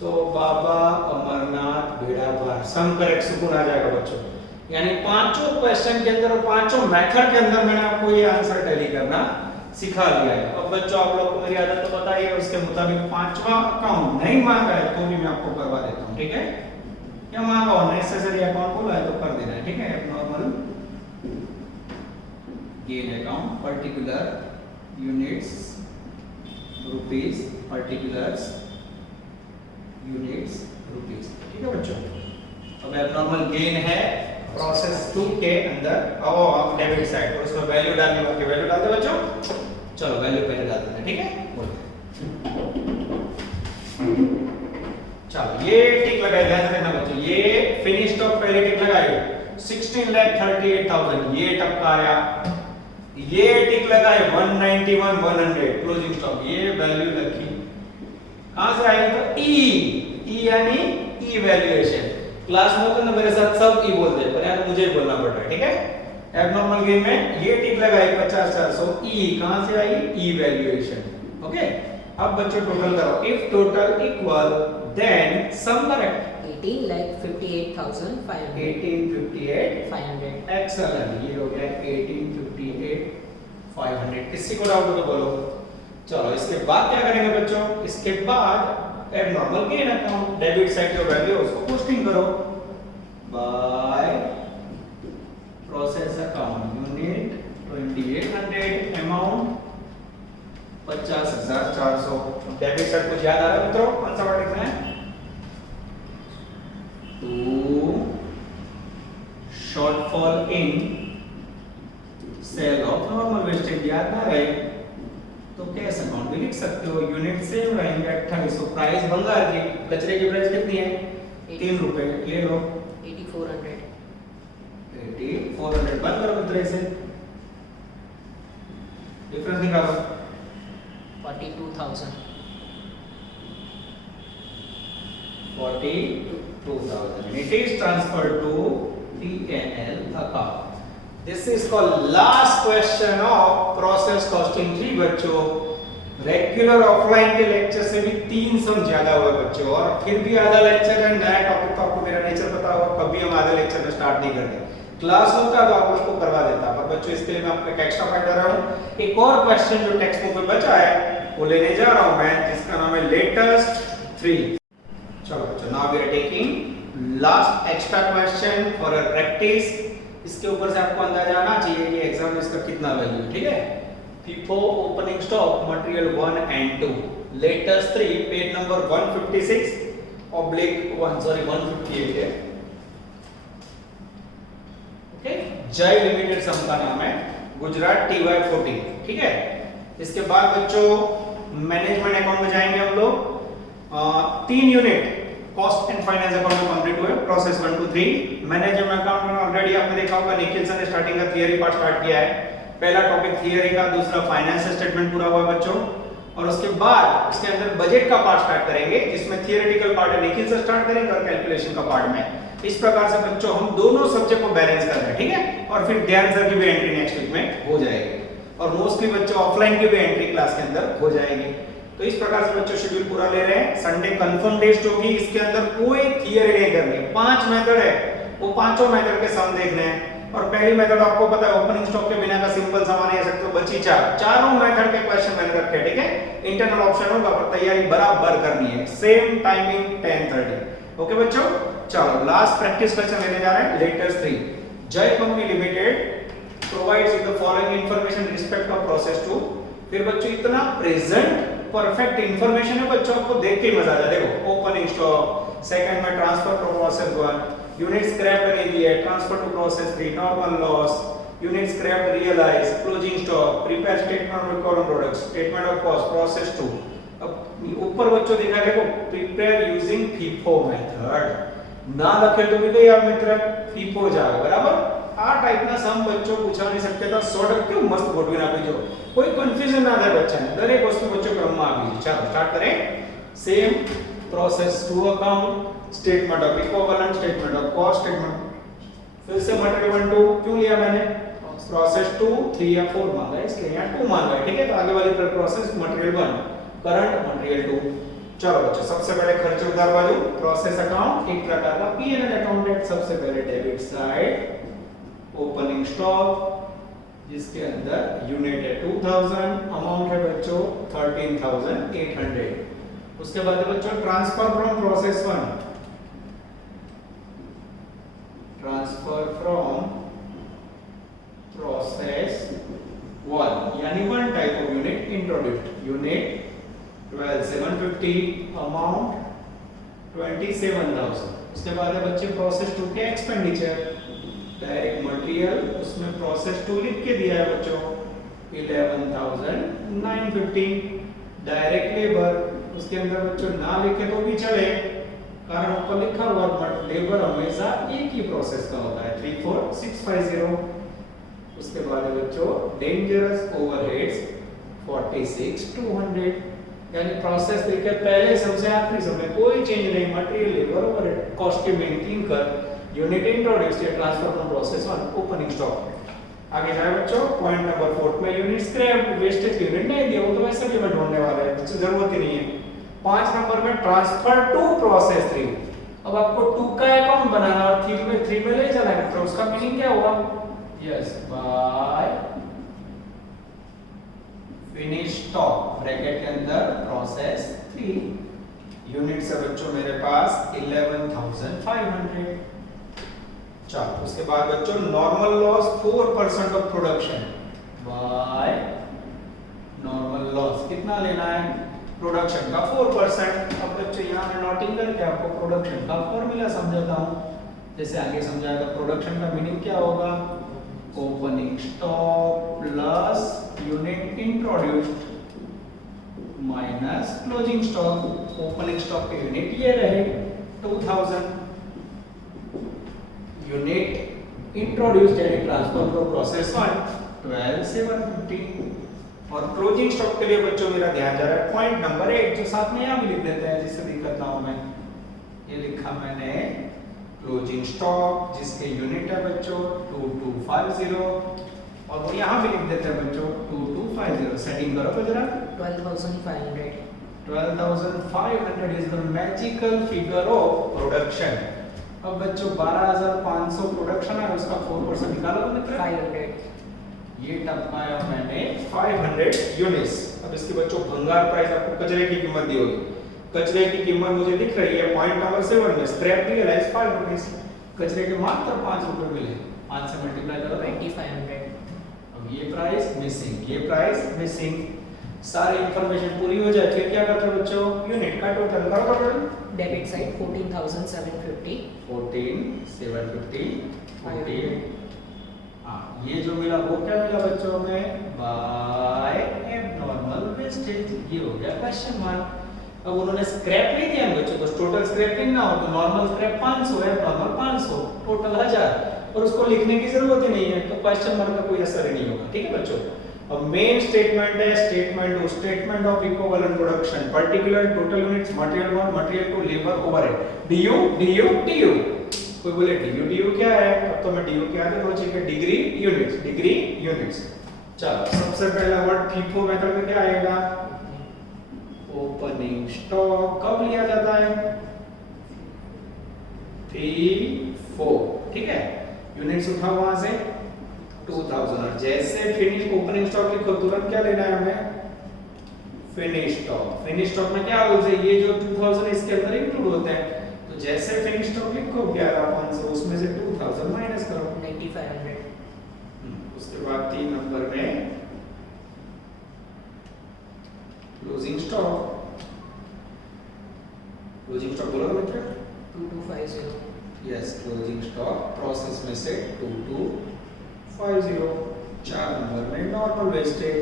तो बाबा अमरनाथ बेड़ा पार, सम करेक्ट सुकून आ जाएगा बच्चों। यानी पांचों क्वेश्चन के अंदर और पांचों मेथड के अंदर मैंने आपको ये आंसर टैली करना सिखा दिया है। अब बच्चों आप लोग को मेरी आदत तो पता ही है, उसके मुताबिक पांचवा अकाउंट नहीं मांगा है तो भी मैं आपको करवा देता हूँ, ठीक है। क्या मांगा हो नेसेसरी अकाउंट बोला है तो कर देना है, ठीक है। Abnormal gain account particular units rupees, particulars units rupees, ठीक है बच्चों। अब एबनॉर्मल गेन है प्रोसेस 2 के अंदर, अब डेबिट साइड और उसमें वैल्यू डालने वाले वैल्यू डालते बच्चों। चलो वैल्यू पहले डाल देते हैं, ठीक है। बोलते चलो ये टिक लगाए, ध्यान से देखना बच्चों, ये फिनिश स्टॉक पहले टिक लगाए 16,38,000, ये टपका आया, ये टिक लगाए 191,100 क्लोजिंग स्टॉक, ये वैल्यू रखी, कहां से आई तो ई यानी ई वैल्यूएशन। क्लास में तो मेरे साथ सब ई बोलते हैं, पर यार मुझे बोलना पड़ रहा है, ठीक है। एबनॉर्मल गेम में ये टिक लगाई 50,400, ई कहां से आई, ई वैल्यूएशन, ओके। अब बच्चों टोटल करो, if total equal then sum correct, 18,58,500 1858 excellent, ये हो गया 1858,500। किसी को डाउट हो तो बोलो। चलो इसके बाद क्या करेंगे बच्चों, इसके बाद abnormal gain account, debit side जो वैल्यू है उसको पोस्टिंग करो by process account unit 2800 amount 50,400। Debit side कुछ याद आ रहा है मित्रों, कौन सा वर्ड लिखना है, to shortfall in sale of normal wastage, याद ना रहे तो कैश अकाउंट भी लिख सकते हो, यूनिट सेम रहेंगे 2800। प्राइस भंगार की, कचरे की प्राइस कितनी है, 3 रुपए, ले लो 8400 8400 बंद करो मित्र, इसे डिफरेंस निकालो 42,000 42,000 it is transferred to P&L account. This is called last question of process costing 3 बच्चों। रेगुलर ऑफलाइन के लेक्चर से भी 3 सम ज्यादा हुआ बच्चों, और फिर भी आधा लेक्चर है नया टॉपिक, तो आपको मेरा नेचर पता होगा, कभी हम आधे लेक्चर में स्टार्ट नहीं करते, क्लास होता तो आप लोग को करवा देता, पर बच्चों इसके लिए मैं आपको एक एक्स्ट्रा फाइल दे रहा हूं। एक और क्वेश्चन जो टेक्स्ट बुक में बचा है वो लेने जा रहा हूं मैं, जिसका नाम है लेटेस्ट 3। चलो बच्चों, now we are taking last extra question for a practice. इसके ऊपर से आपको अंदाजा आना चाहिए कि एग्जाम में इसका कितना वैल्यू, ठीक है। FIFO opening stock material 1 and 2, latest 3, page number 156/1 sorry 158 है, ओके। जय लिमिटेड सम का नाम है, गुजरात TY14, ठीक है। इसके बाद बच्चों मैनेजमेंट अकाउंट में जाएंगे हम लोग। 3 unit cost and finance account में कंप्लीट हुए, प्रोसेस 1 to 3। मैनेजमेंट अकाउंट में ऑलरेडी आपने देखा होगा निखिल सर ने स्टार्टिंग का थियरी पार्ट स्टार्ट किया है। पहला टॉपिक थियरी का, दूसरा फाइनेंस स्टेटमेंट पूरा हुआ बच्चों, और उसके बाद इसके अंदर बजट का पार्ट स्टार्ट करेंगे, जिसमें थियोरेटिकल पार्ट है निखिल सर स्टार्ट करेंगे और कैलकुलेशन का पार्ट में। इस प्रकार से बच्चों हम दोनों सब्जेक्ट को बैलेंस कर रहे हैं, ठीक है। और फिर ध्यान सर की भी एंट्री नेक्स्ट वीक में हो जाएगी, और मोस्टली बच्चों ऑफलाइन की भी एंट्री क्लास के अंदर हो जाएगी। तो इस प्रकार से बच्चों शेड्यूल पूरा ले रहे हैं। संडे कंफर्म टेस्ट होगी, इसके अंदर कोई थियरी नहीं करनी, 5 मेथड है, वो पांचों मेथड के सम देखने हैं। और पहली मेथड आपको पता है ओपनिंग स्टॉक के बिना का सिंपल सम नहीं आ सकता, बची 4, चारों मेथड के क्वेश्चन मैंने रखे, ठीक है। इंटरनल ऑप्शन होगा, पर तैयारी बराबर करनी है, सेम टाइमिंग 10:30, ओके बच्चों। चलो लास्ट प्रैक्टिस क्वेश्चन लेने जा रहे हैं, लेटेस्ट 3। जय company limited provides with the following information respect of process 2। फिर बच्चों इतना प्रेजेंट परफेक्ट इंफॉर्मेशन है बच्चों, आपको देख के मजा आ जाए। देखो ओपनिंग स्टॉक, सेकंड में transfer to process 1, unit scrap नहीं दी है, transfer to process 3, normal loss, unit scrap realise, closing stock, prepare statement of record products, statement of cost, process 2। अब ऊपर बच्चों देखा है, देखो प्रिपेयर यूजिंग FIFO मेथड, ना रखे तो भी तो यार मित्र FIFO जाए बराबर। आ टाइप ना सम बच्चों पूछा नहीं सकते था, 100% क्यों मस्त गोठवी ना भेजो, कोई कंफ्यूजन ना रहे बच्चा ने, दरेक वस्तु बच्चों क्रम में आ गई। चलो स्टार्ट करें। Same process 2 account, statement of equivalent, statement of cost, statement, फिर से मटेरियल 1 2 क्यों लिया मैंने, प्रोसेस 2 3 या 4 मांगा है, इसलिए यहां 2 मांगा है, ठीक है। तो आगे वाली प्रोसेस मटेरियल 1, करंट मटेरियल 2। चलो बच्चों सबसे पहले खर्च उधार बाजू, प्रोसेस अकाउंट एक प्रकार का P&L अकाउंट है। सबसे पहले डेबिट साइड ओपनिंग स्टॉक, जिसके अंदर यूनिट है 2000, अमाउंट है बच्चों 13,800। उसके बाद है बच्चों transfer from process 1, transfer from process 1 यानी 1 type of unit introduced, unit 12,750, amount 27,000। उसके बाद है बच्चे प्रोसेस 2 के एक्सपेंडिचर, डायरेक्ट मटेरियल, उसमें प्रोसेस 2 लिख के दिया है बच्चों 11,950, डायरेक्ट लेबर, उसके अंदर बच्चों ना लिखे तो भी चले, कारण ऊपर लिखा हुआ बट लेबर हमेशा एक ही प्रोसेस का होता है 34650। उसके बाद है बच्चों डेंजरस ओवरहेड्स 46200, यानी प्रोसेस देखिए पहले सबसे आखिरी समय कोई चेंज नहीं, मटेरियल लेबर ओवरहेड कॉस्ट के मेंटेन कर यूनिट इंट्रोड्यूस या transfer from process on opening stock. आगे जाए बच्चों पॉइंट नंबर 4 में यूनिट स्क्रैप वेस्टेज यूनिट नहीं दिया, वो तो वैसे भी मैं ढूंढने वाला है, इसकी जरूरत ही नहीं है। 5 नंबर में ट्रांसफर टू प्रोसेस 3, अब आपको 2 का अकाउंट बनाना और 3 में ले जाना है, तो उसका मीनिंग क्या होगा? Yes, by finish stock bracket के अंदर प्रोसेस 3 यूनिट से बच्चों मेरे पास 11500। चलो उसके बाद बच्चों normal loss 4% of production by normal loss कितना लेना है? प्रोडक्शन का 4%। अब बच्चों यहाँ मैं नोटिंग करके आपको प्रोडक्शन का फॉर्मूला समझाता हूँ, जैसे आगे समझाया था। प्रोडक्शन का मीनिंग क्या होगा? Opening stock plus unit introduced minus closing stock. Opening stock के यूनिट ये रहे 2000, यूनिट इंट्रोड्यूस्ड यानी ट्रांसफर फ्रॉम प्रोसेस 1 12750। और क्लोजिंग स्टॉक के लिए बच्चों मेरा ध्यान जा रहा है पॉइंट नंबर 8 जो साथ में यहाँ भी लिख देते हैं जिससे दिक्कत ना हो। मैं ये लिखा मैंने क्लोजिंग स्टॉक जिसके यूनिट है बच्चों 2250 और वो यहाँ भी लिख देते हैं बच्चों 2250। सेटिंग करो तो जरा 12,500. 12,500 is the magical figure of production. अब बच्चों 12,500 प्रोडक्शन है, उसका 4% निकालो मित्र 500. ये टपकाया मैंने 500 यूनिट्स। अब इसकी बच्चों भंगार प्राइस आपको कचरे की कीमत दी होगी, कचरे की कीमत मुझे दिख रही है पॉइंट नंबर 7 में स्क्रैप रियलाइज 5 रुपीस, कचरे के मात्र 5 रुपए मिले, 5 से मल्टीप्लाई करो 2,500. अब ये प्राइस मिसिंग, ये प्राइस मिसिंग, सारी इंफॉर्मेशन पूरी हो जाए फिर क्या करते हो बच्चों? यूनिट का टोटल करो टोटल। Debit side 14,750. 14750 14। हाँ ये जो मिला वो क्या मिला बच्चों में? By abnormal wastage. ये हो गया क्वेश्चन मार्क। अब उन्होंने स्क्रैप नहीं दिया बच्चों को, टोटल स्क्रैपिंग ना हो तो नॉर्मल स्क्रैप 500 है, नॉर्मल 500, टोटल 1000 और उसको लिखने की जरूरत ही नहीं है, तो क्वेश्चन मार्क का कोई असर ही नहीं होगा। ठीक है बच्चों। अब मेन स्टेटमेंट है statement of equivalent production particular total units material 1 material 2 labour overhead DU. कोई बोले डीयू क्या है? अब तो मैं डीयू क्या है चेक डिग्री यूनिट्स। चलो सबसे पहला वर्ड FIFO मेथड में क्या आएगा? ओपनिंग स्टॉक कब लिया जाता है? 3-4। ठीक है, यूनिट्स उठाओ वहां से 2000 और जैसे फिनिश ओपनिंग स्टॉक लिखो तुरंत क्या लेना है हमें? Finish stock. फिनिश स्टॉक में क्या रूल्स है? ये जो 2000 इसके अंदर इंक्लूड होते हैं, तो जैसे फिनिश स्टॉक लिखो 11500 उसमें से 2000 माइनस करो 9,500. उसके बाद 3 नंबर में क्लोजिंग स्टॉक बोलो मित्र 2,250. यस क्लोजिंग स्टॉक प्रोसेस में से 2250। 4 नंबर में नॉर्मल वेस्टेज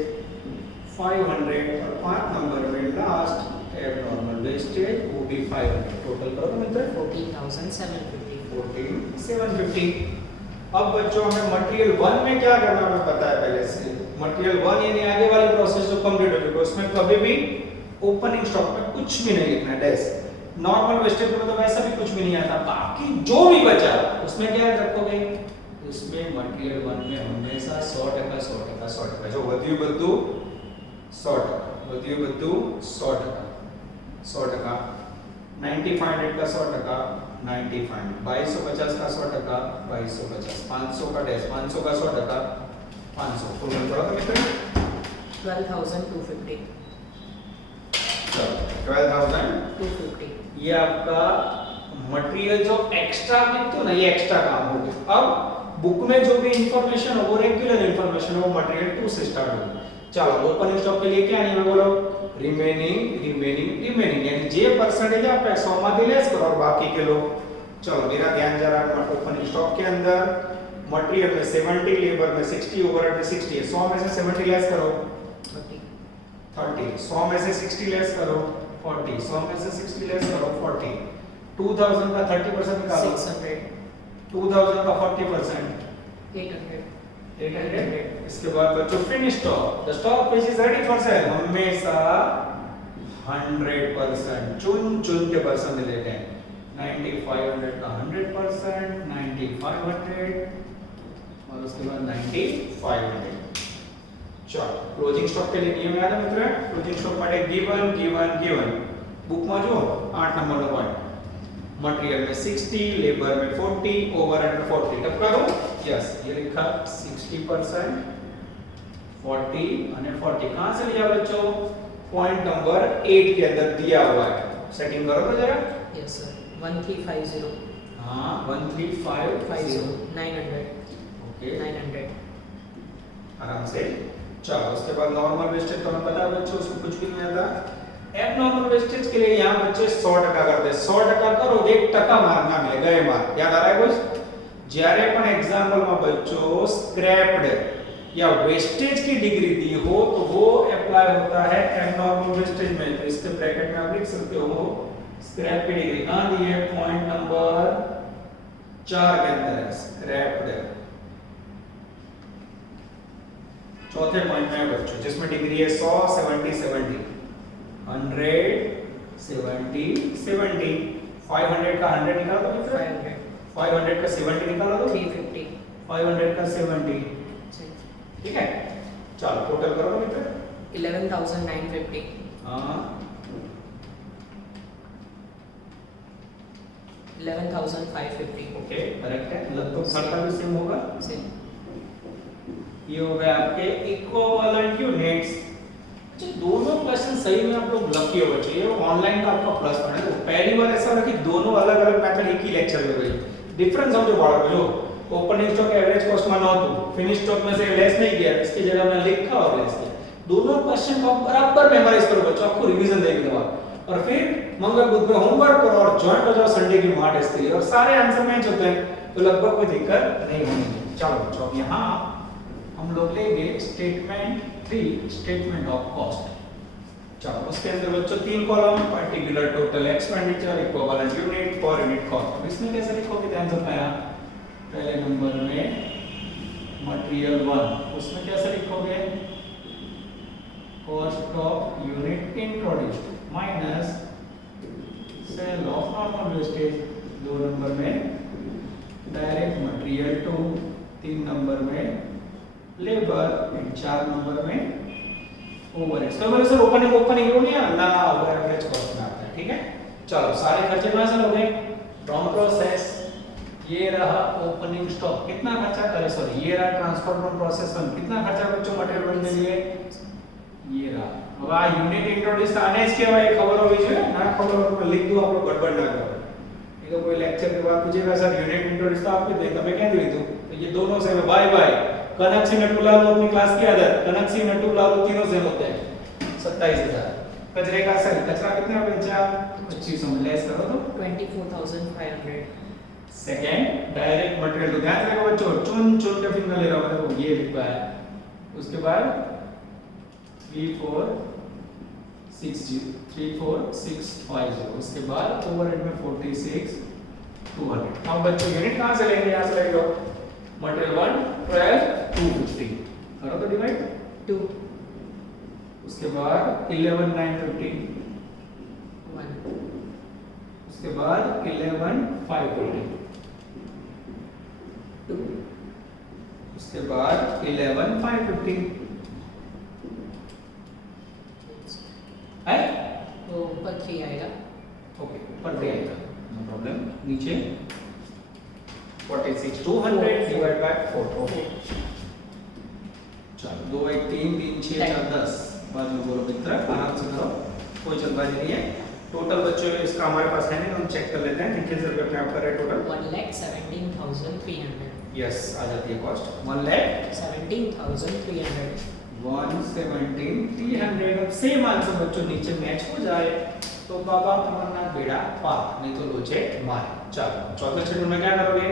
500 और 5 नंबर में लास्ट एबनॉर्मल वेस्टेज वो भी 500। टोटल करो मित्र 14,750. 14,750। अब बच्चों हमें मटेरियल 1 में क्या करना हमें पता है पहले से। मटेरियल 1 यानी आगे वाली प्रोसेस जो कंप्लीट हो चुकी है उसमें कभी भी ओपनिंग स्टॉक में कुछ भी नहीं लिखना है डैश। नॉर्मल वेस्टेज में तो वैसा भी कुछ भी नहीं आता, बाकी जो भी बचा उसमें क्या रखोगे? उसमें मटेरियल 1 में हमेशा 100% जो વધ્યું બધું 100%, 100%, 9500 का 100%, 9500, 2250 का 100%, 2250, 500 का डैश 500 का 100%, 500 फुल में पढ़ो तो मित्र 12,250. चलो 12,000 250. ये आपका मटेरियल जो एक्स्ट्रा लिखते ना ये एक्स्ट्रा काम हो गया। अब बुक में जो भी इंफॉर्मेशन हो वो रेगुलर इंफॉर्मेशन हो मटेरियल 2 से स्टार्ट होगी। चलो ओपनिंग स्टॉक के लिए क्या नहीं है बोलो? रिमेनिंग यानी जे परसेंटेज आप 100 माથી लेस करो और बाकी के लो। चलो मेरा ध्यान जा रहा है ओपनिंग स्टॉक के अंदर मटेरियल में 70 लेबर में 60 ओवरहेड में 60 है, 100 में से 70 लेस करो 30, 100 में से 60 लेस करो 40, 100 में से 60 लेस करो 40, 2000 का 30% निकालो, 600, 2000 का 40%, 800, 800। इसके बाद बच्चों finish stock, the stock which is ready for sale, हमेशा 100% चुन के परसेंट ले लेते हैं। 9500 का 100%, 9500 और उसके बाद 9500। चलो क्लोजिंग स्टॉक के लिए नियम याद है मित्र, क्लोजिंग स्टॉक માટે गिवन बुक માં જો 8 નંબરનો પોઈન્ટ, મટીરીયલ में 60, લેબર में 40, ओवरहेड में 40, तब करो यस ये लिखा 60%, 40 અને 40 कहां से लिया बच्चों, पॉइंट नंबर 8 के अंदर दिया हुआ है, सेटिंग करो तो जरा। yes sir, 1350, हां 1350, 900, ओके 900, आराम से। चलो उसके बाद नॉर्मल वेस्टेज तुम्हें पता है बच्चों, उसको कुछ भी नहीं आता। एबनॉर्मल वेस्टेज के लिए यहाँ बच्चे 100% करते हैं, 100% करो 1% मार्क ना मिलेगा, ये मार्क याद आ रहा है कुछ। જ્યારે પણ एग्जाम्पल में बच्चों स्क्रैप्ड या वेस्टेज की डिग्री दी हो तो वो अप्लाई होता है एबनॉर्मल वेस्टेज में, तो इसके ब्रैकेट में आप लिख सकते हो स्क्रैप की डिग्री कहां दी है, पॉइंट नंबर 4 के अंदर है स्क्रैप्ड, चौथे पॉइंट में है बच्चों, जिसमें डिग्री है 100, 70, 70, 100, 70, 70, 500 का 100 निकालो तो मित्र, 500, 500 का 70 निकालो तो 350, 500 का 70, ठीक है। चलो टोटल करो मित्र, 11,950, हाँ 11,550, ओके करेक्ट है, लगभग 48 सेम होगा। same, ये हो गए आपके इक्विवेलेंट यूनिट्स। अच्छा दोनों क्वेश्चन सही में आप लोग लकी हो बच्चों, ये ऑनलाइन का आपका प्लस पॉइंट है। तो पहली बार ऐसा रहा कि दोनों अलग-अलग मेथड एक ही लेक्चर में गई, डिफरेंस समझो बाळको, जो ओपनिंग स्टॉक एवरेज कॉस्ट में नहोતું, फिनिश स्टॉक में से लेस नहीं किया, इसकी जगह मैंने लिखा और लेस किया। दोनों क्वेश्चन को बराबर मेमोराइज करो बच्चों, आपको रिवीजन देगी दो बार, और फिर मंगल बुध में होमवर्क करो और ज्वाइन हो जाओ संडे की मॉक टेस्ट के लिए, और सारे आंसर मैच होते हैं, तो लगभग कोई दिक्कत नहीं होगी। चलो बच्चों अब यहाँ हम लोग लेंगे स्टेटमेंट 3, स्टेटमेंट ऑफ कॉस्ट। चलो उसके अंदर बच्चों 3 column, particular total expenditure, equivalent unit, per unit cost. इसमें कैसे लिखोगे ध्यान से पहला, पहले नंबर में मटेरियल 1, उसमें कैसे लिखोगे, cost of unit introduced minus cell of normal wastage, 2 number में डायरेक्ट मटेरियल 2, 3 नंबर में लेबर एंड 4 नंबर में ओवरहेड्स। तो मेरे सर ओपनिंग क्यों नहीं है ना, ओवर एवरेज कॉस्ट में आता है, ठीक है। चलो सारे खर्चे कहां से लोगे, फ्रॉम प्रोसेस, ये रहा ओपनिंग स्टॉक कितना खर्चा करे, सॉरी ये रहा ट्रांसफर फ्रॉम प्रोसेस 1 कितना खर्चा बच्चों मटेरियल बनने के लिए, ये रहा। अब आ यूनिट इंट्रोड्यूस आने इसके भाई खबर होगी जो ना, खबर हो तो लिख दो, आप लोग गड़बड़ ना करो। ये तो कोई लेक्चर के बाद पूछेगा सर यूनिट इंट्रोड्यूस तो आपको दे, तब मैं क्या दे दूं, तो ये दोनों से बाय बाय। कनक नट्टू लाल अपनी क्लास की आदत, कनक नट्टू लाल तीनों सेम होते हैं, 27,000। कचरे का सेल, कचरा कितना बचा, 2500 में लेस करो तो 24,500, सेकंड डायरेक्ट मटेरियल, तो ध्यान रखो बच्चों, चुन के फिंगर ले रहा हूं, देखो ये लिखा है। उसके बाद 34,650, उसके बाद ओवरहेड में 46,200। अब बच्चों यूनिट कहां से लेंगे, यहां से ले लो, मटेरियल 1 12 250 करो तो डिवाइड 2, उसके बाद 11,950, 1, उसके बाद 11,550, 2, उसके बाद 11,550 है, तो ऊपर 3 आएगा, ओके ऊपर 3 आएगा, नो प्रॉब्लम। नीचे 46,200 डिवाइड बाय 4। चलो 2 1 3 3 6 4 10, बाद में बोलो मित्र, आराम से करो, कोई जल्दबाजी नहीं है। टोटल बच्चों इसका हमारे पास है नहीं, हम चेक कर लेते हैं कितने रुपए में आपका है टोटल। 1,17,300, यस आ जाती है कॉस्ट 1,17,300, 117,300। अब सेम आंसर बच्चों नीचे मैच हो जाए तो बाबा तुम्हारा बेड़ा पार, नहीं तो लोचे मार। चलो चौथे शेड्यूल में क्या करोगे,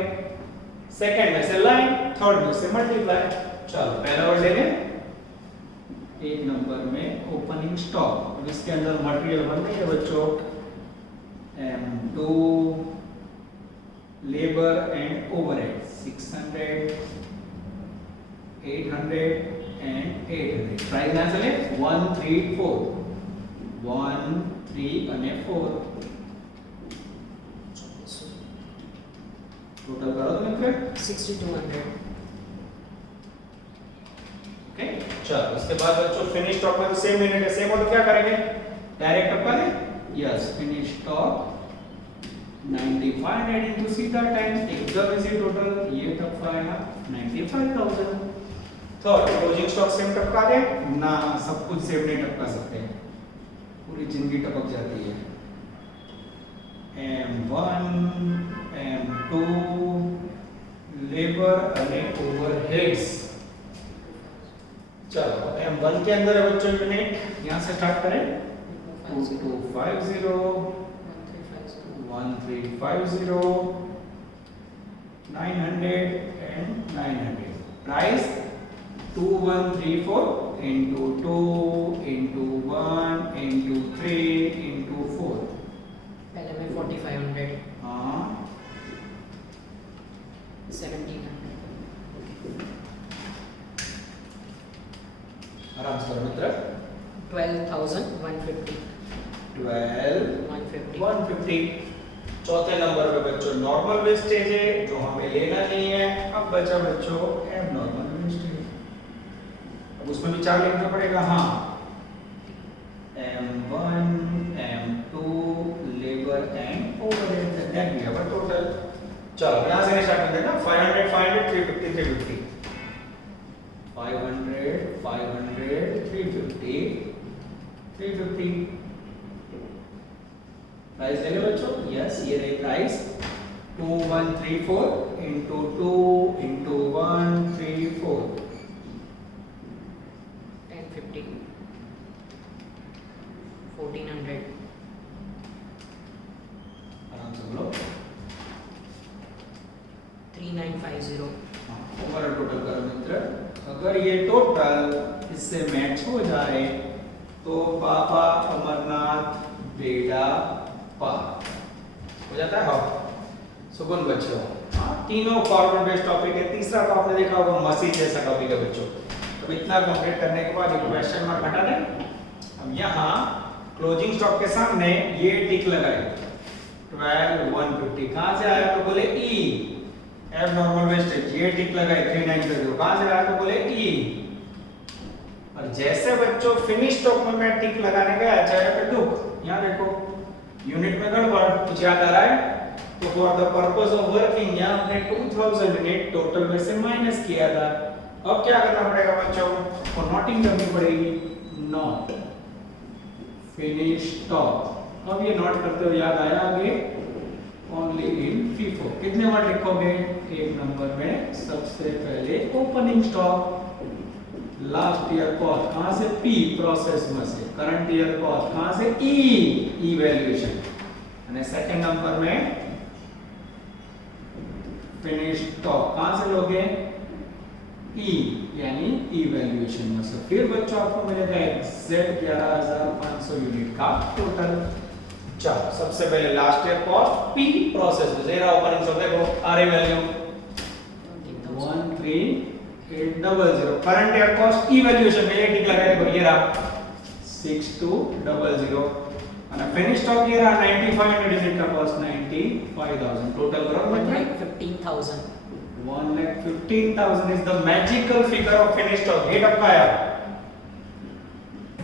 सेकंड में से लाइन, थर्ड में से मल्टीप्लाई। चलो पहला वर्ड लेंगे, 1 नंबर में ओपनिंग स्टॉक, इसके अंदर मटेरियल 1 नहीं है बच्चों, M2 labor and overhead 600 800 and 800 price ना चले 134 1 3 અને 4 टोटल करो तो मित्र 6200 ओके चलो उसके बाद बच्चों फिनिश स्टॉक में तो सेम यूनिट है सेम हो तो क्या करेंगे डायरेक्ट टपका दें yes finish stock 95 add into सीधा टाइम्स एकदम इजी टोटल ये टपकाएगा 95000 तो क्लोजिंग स्टॉक सेम टपका दे ना सब कुछ सेम नहीं टपका सकते पूरी जिंदगी टपक जाती है M1 M2 लेबर અને ओवरहेड्स चलो M1 के अंदर है बच्चों यूनिट यहां से स्टार्ट करें 2250 1350 900 and 900 price 2134 into 2 into 1 into 3 into 4 पहले में 4500 हाँ 1700 आराम से करो मित्र 12150 150 चौथे नंबर पे बच्चों नॉर्मल वेस्टेज है जो हमें लेना नहीं है अब बचा बच्चों एबनॉर्मल वेस्टेज अब उसमें विचार लिखना पड़ेगा हाँ M1 M2 labour and overhead that we have a total चलो यहां से स्टार्ट करते हैं ना 500 500 350 350 500 500 350 350 प्राइस ले लो बच्चों यस ये रही प्राइस 2134 into 2 into 134 1050 1400 आराम से बोलो 3950 ओवरऑल टोटल करो मित्र अगर ये टोटल इससे मैच हो जाए तो पापा अमरनाथ बेड़ा पार हो जाता है हाँ सुकून बच्चों हाँ तीनों फॉर्मूला बेस्ड टॉपिक है तीसरा तो आपने देखा होगा मसीह जैसा टॉपिक है बच्चों तो इतना कंप्लीट करने के बाद एक क्वेश्चन मार्क हटा दें अब यहाँ क्लोजिंग स्टॉक के सामने ये टिक लगाए 12150 कहाँ से आया तो बोले ई एब नॉर्मल वेस्टेज ये टिक लगाए 3900 कहाँ से आया तो बोले ई और जैसे बच्चों फिनिश स्टॉक में मैं टिक लगाने गया चाहे पे दुख यहाँ देखो यूनिट में गड़बड़ कुछ याद आ रहा है तो for the purpose of working यहाँ हमने 2000 यूनिट टोटल में से माइनस किया था अब क्या करना पड़ेगा बच्चों को नॉटिंग करनी पड़ेगी नॉट फिनिश स्टॉक अब ये नोट करते हुए याद आया आगे ओनली इन FIFO कितने वर्ड लिखोगे एक नंबर में सबसे पहले opening stock last year cost कहां से P प्रोसेस में से करंट ईयर कॉस्ट कहां से E वैल्यूएशन અને सेकंड नंबर में फिनिश स्टॉक कहां से लोगे E यानी E वैल्यूएशन में से फिर बच्चों आपको मिलेगा एग्जैक्ट 11500 यूनिट का टोटल चलो सबसे पहले last year cost P process में जेरा ओपनिंग स्टॉक देखो आरए वैल्यू 13800 करंट ईयर कॉस्ट ई वैल्यूएशन में ये टिक लगाए तो ये रहा 6200 અને फिनिश स्टॉक ये रहा 9500 यूनिट का कॉस्ट 95000 टोटल करो मतलब 1,15,000 1,15,000 is the magical figure of finish stock ये टपका आया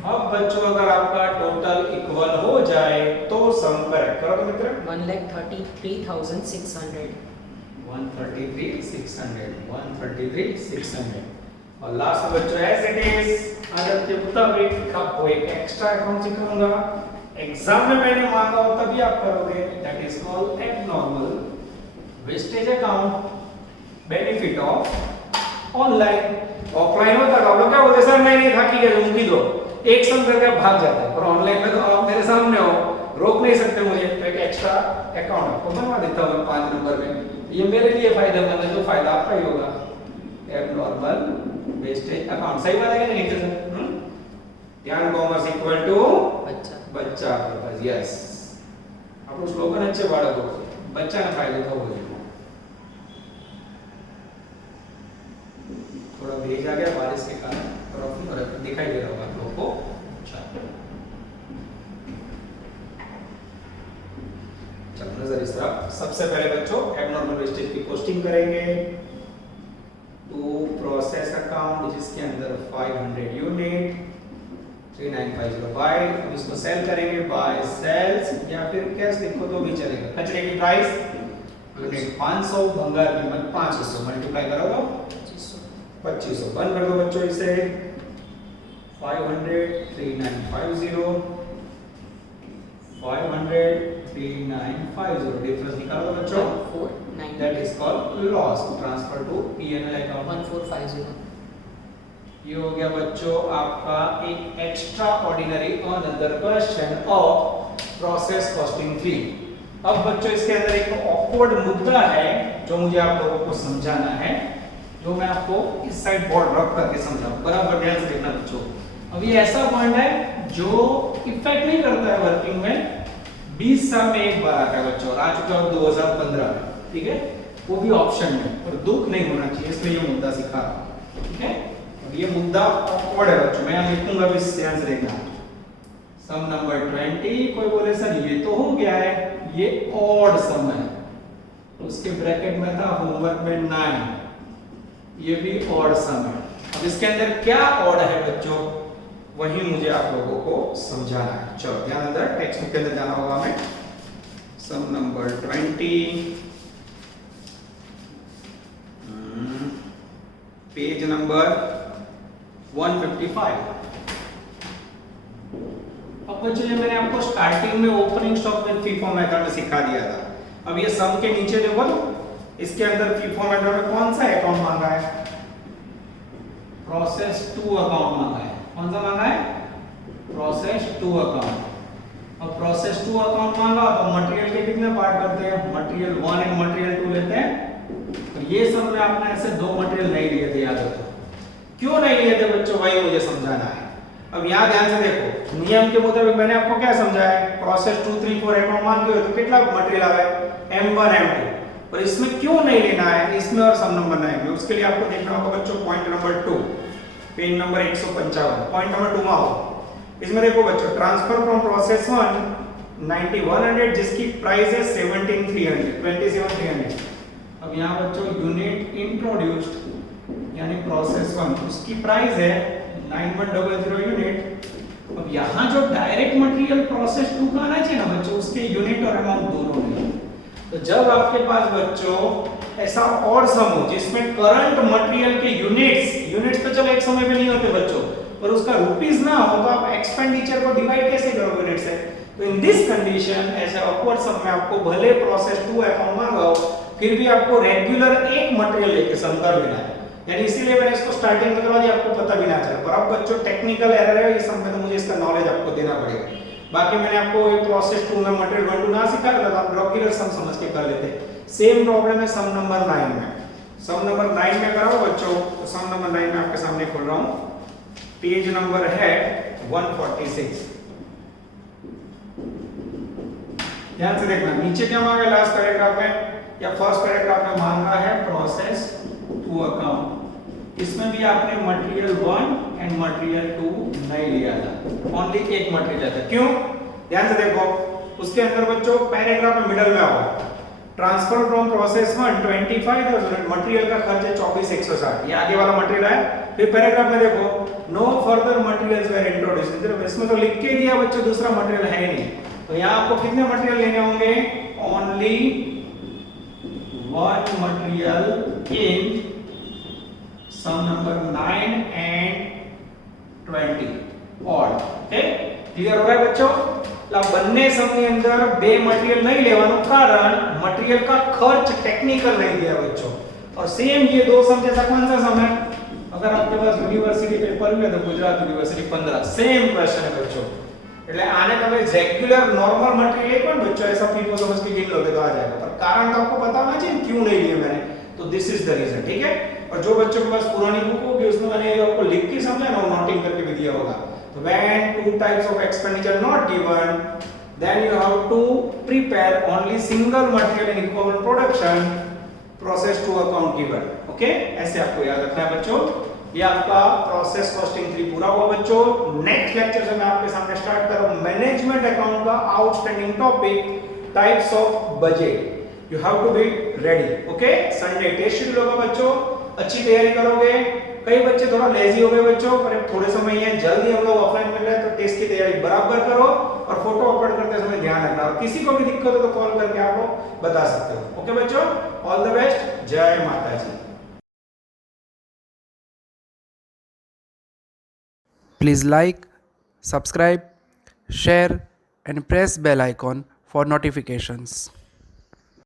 अब बच्चों अगर आपका टोटल इक्वल हो जाए तो सम करेक्ट करो तो मित्र 1,33,600 133,600 और लास्ट में बच्चों एज इट इज आदत के मुताबिक आपको एक एक्स्ट्रा अकाउंट सिखाऊंगा एग्जाम में मैंने मांगा हो तभी आप करोगे that is called abnormal wastage account benefit of online offline होता है लोग क्या बोलते सर मैं नहीं था कि उनकी दो एक सम करके भाग जाते हैं पर ऑनलाइन में तो आप मेरे सामने हो रोक नहीं सकते मुझे तो एक एक्स्ट्रा अकाउंट आपको बनवा देता हूं 5 नंबर में ये मेरे लिए फायदेमंद है जो फायदा आपका ही होगा एबनॉर्मल वेस्टेज अकाउंट सही बात है कि नहीं सर ध्यान कॉमर्स इक्वल टू बच्चा बच्चा पर्पस यस આપણું સ્લોગન જ છે બાળકો, બચ્ચાને ફાયદો થવો જોઈએ. थोड़ा भेज आ गया बारिश के कारण, थोड़ा दिखाई दे रहा होगा आप लोगों को. चलो नजर इस तरफ. सबसे पहले बच्चों एबनॉर्मल वेस्टेज की पोस्टिंग करेंगे टू प्रोसेस अकाउंट जिसके अंदर 500 यूनिट 3950 बाय. अब इसको सेल करेंगे बाय सेल्स या फिर कैश लिखो तो भी चलेगा. कचरे की प्राइस यूनिट 500, भंगार कीमत 500, मल्टीप्लाई करोगे 2500. बंद कर दो बच्चों इसे. 500 3950 500 3950 डिफरेंस निकालो बच्चों. 1490. That is called loss transfer to PNL account. 1450. ये हो गया बच्चों आपका एक extraordinary another question of process costing 3. अब बच्चों इसके अंदर एक ऑकवर्ड मुद्दा है जो मुझे आप लोगों को समझाना है, जो मैं आपको इस साइड बोर्ड रख करके समझाऊं. बराबर ध्यान से देखना बच्चों. अब ये ऐसा पॉइंट है जो इफेक्ट नहीं करता है वर्किंग में, 20 साल में एक बार आता है बच्चों, और आ चुका है 2015 में. ठीक है, वो भी ऑप्शन में, और दुख नहीं होना चाहिए, इसलिए ये मुद्दा सिखा रहा हूं. ठीक है, अब ये मुद्दा ऑकवर्ड है बच्चों, मैं यहां लिखूंगा भी, ध्यान से देखना. सम नंबर 20. कोई बोले सर ये तो हो गया है, ये ऑड सम है, उसके ब्रैकेट में था होमवर्क में 9, ये भी ऑड सम है. अब इसके अंदर क्या ऑड है बच्चों, वही मुझे आप लोगों को समझाना है. चलो ध्यान अंदर टेक्स्ट बुक के अंदर जाना होगा हमें. सम नंबर 20 पेज नंबर 155. अब बच्चों ये मैंने आपको स्टार्टिंग में opening stock with FIFO method में सिखा दिया था. अब ये सम के नीचे देखो तो इसके अंदर फीफो मेथड में कौन सा अकाउंट मांगा है, प्रोसेस 2 अकाउंट मांगा है. कौन सा मांगा है, प्रोसेस 2 अकाउंट. अब प्रोसेस 2 अकाउंट मांगा तो मटेरियल के कितने पार्ट करते हैं, मटेरियल 1 एंड मटेरियल 2 लेते हैं. तो ये सब में आपने ऐसे दो मटेरियल नहीं लिए थे, याद रखो. क्यों नहीं लिए थे बच्चों, वही मुझे समझाना है. अब यहाँ ध्यान से देखो, नियम के मुताबिक मैंने आपको क्या समझाया है, प्रोसेस 2 3 4 अकाउंट मान के तो कितना मटेरियल आवे, M1 M2. पर इसमें क्यों नहीं लेना है, इसमें और सम नंबर 9 में, उसके लिए आपको देखना होगा बच्चों point number 2, page number 155. Point number 2 में आओ. इसमें देखो बच्चों, ट्रांसफर फ्रॉम प्रोसेस 1 9100 जिसकी प्राइस है 17300 27300. अब यहाँ बच्चों यूनिट इंट्रोड्यूस्ड यानी प्रोसेस 1 उसकी प्राइस है 9100 यूनिट. अब यहाँ जो डायरेक्ट मटेरियल प्रोसेस 2 का आना चाहिए ना बच्चों, उसके यूनिट और अमाउंट दोनों नहीं. तो जब आपके पास बच्चों ऐसा और सम हो जिसमें करंट मटेरियल के यूनिट्स तो चलो एक समय पे नहीं होते बच्चों, पर उसका रुपीस ना हो तो आप एक्सपेंडिचर को डिवाइड कैसे करोगे यूनिट से. तो इन दिस कंडीशन ऐसे ऑकवर्ड सम में आपको भले प्रोसेस 2 अकाउंट मांगा हो, फिर भी आपको रेगुलर एक मटेरियल लेके सम कर लेना है. यानी इसीलिए मैंने इसको स्टार्टिंग में करवा दिया, आपको पता भी ना चले. पर अब बच्चों टेक्निकल एरर है, इस सम में तो मुझे इसका नॉलेज आपको देना पड़ेगा. बाकी मैंने आपको ये प्रोसेस 2 में मटेरियल 1 2 ना सिखाया था, आप रेगुलर सम समझ के कर लेते. सेम प्रॉब्लम है सम नंबर 9 में. सम नंबर 9 में कराओ बच्चों. तो सम नंबर 9 में आपके सामने खोल रहा हूं, पेज नंबर है 146. ध्यान से देखना, नीचे क्या मांगा है लास्ट पैराग्राफ में या फर्स्ट पैराग्राफ में मांगा है प्रोसेस 2 अकाउंट. इसमें भी आपने मटेरियल 1 एंड मटेरियल 2 नहीं लिया था, ओनली एक मटेरियल था. क्यों, ध्यान से देखो, उसके अंदर बच्चों पैराग्राफ में मिडिल में आओ, ट्रांसफर फ्रॉम प्रोसेस 1 25,000 मटेरियल का खर्च है 24,160. ये आगे वाला मटेरियल है. फिर पैराग्राफ में देखो, no further materials were introduced. इसमें तो लिख के दिया बच्चों दूसरा मटेरियल है ही नहीं. तो यहाँ आपको कितने मटेरियल लेने होंगे, only 1 material in sum number 9 and 20 odd. Okay, clear हो रहा है बच्चों. બંને સમની અંદર બે મટીરીયલ નહીં લેવાનું કારણ મટીરીયલ का खर्च टेक्निकल नहीं दिया बच्चों. और सेम ये दो सम जैसा कौन सा सम है, अगर आपके पास यूनिवर्सिटी पेपर हुआ तो गुजरात यूनिवर्सिटी 15 सेम क्वेश्चन है बच्चों. એટલે આને તમે રેગ્યુલર નોર્મલ મટીરીયલ એક પણ બચ્ચો ऐसा फीको समझ के गिन लोगे तो आ जाएगा. पर कारण तो आपको पता होना चाहिए क्यों नहीं लिए मैंने. तो दिस इज द रीजन. ठीक है, और जो बच्चों के पास पुरानी बुक होगी उसमें मैंने आपको लिख के समझा ना, नोटिंग करके भी दिया होगा. तो when two types of expenditure not given, then you have to prepare only single material in equivalent production, process to account given. Okay, ऐसे आपको याद रखना है बच्चों। ये आपका प्रोसेस कॉस्टिंग 3 पूरा हुआ बच्चों। नेक्स्ट लेक्चर से मैं आपके सामने स्टार्ट कर रहा हूं मैनेजमेंट अकाउंट का outstanding topic types of budget. You have to be ready. Okay, Sunday test schedule होगा बच्चों, अच्छी तैयारी करोगे। कई बच्चे थोड़ा लेजी हो गए बच्चों, पर थोड़े समय है, जल्दी हम लोग ऑफलाइन मिल रहे हैं, तो टेस्ट की तैयारी बराबर करो और फोटो अपलोड करते समय ध्यान रखना। और किसी को भी दिक्कत हो तो कॉल करके आप लोग बता सकते हो। ओके बच्चों, ऑल द बेस्ट, जय माता जी। Please like, subscribe, share and press bell icon for notifications.